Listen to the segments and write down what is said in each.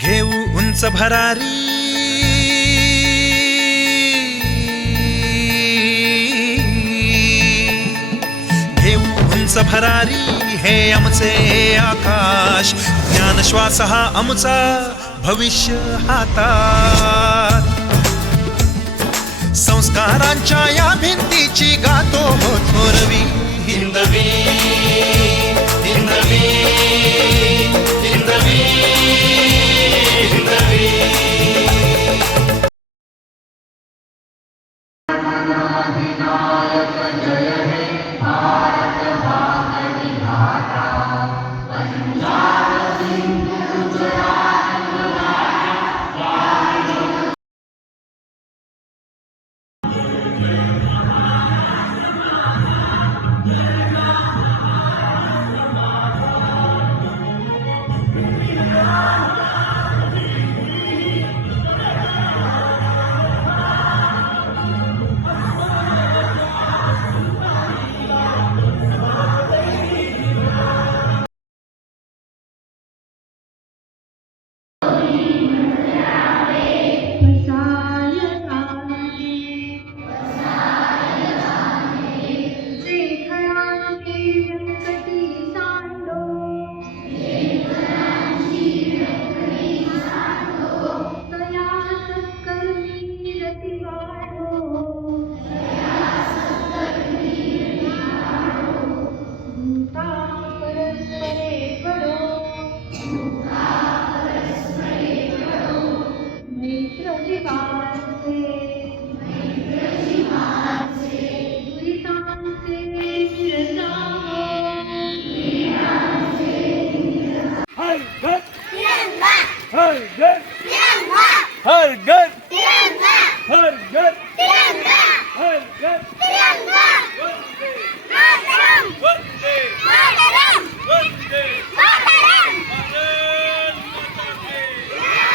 घेऊ उंच भरारी. घेऊ उंच भरारी हे आमचे आकाश. ज्ञान श्वास हा आमचा भविष्य हातात. संस्कारांच्या या भिंतीची गातो हो थोरवी हिंदवी. Amen. हर घर। हर घर। हर घर। हर घर।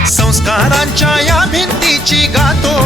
संस्कारांच्या या भिंतीची गातो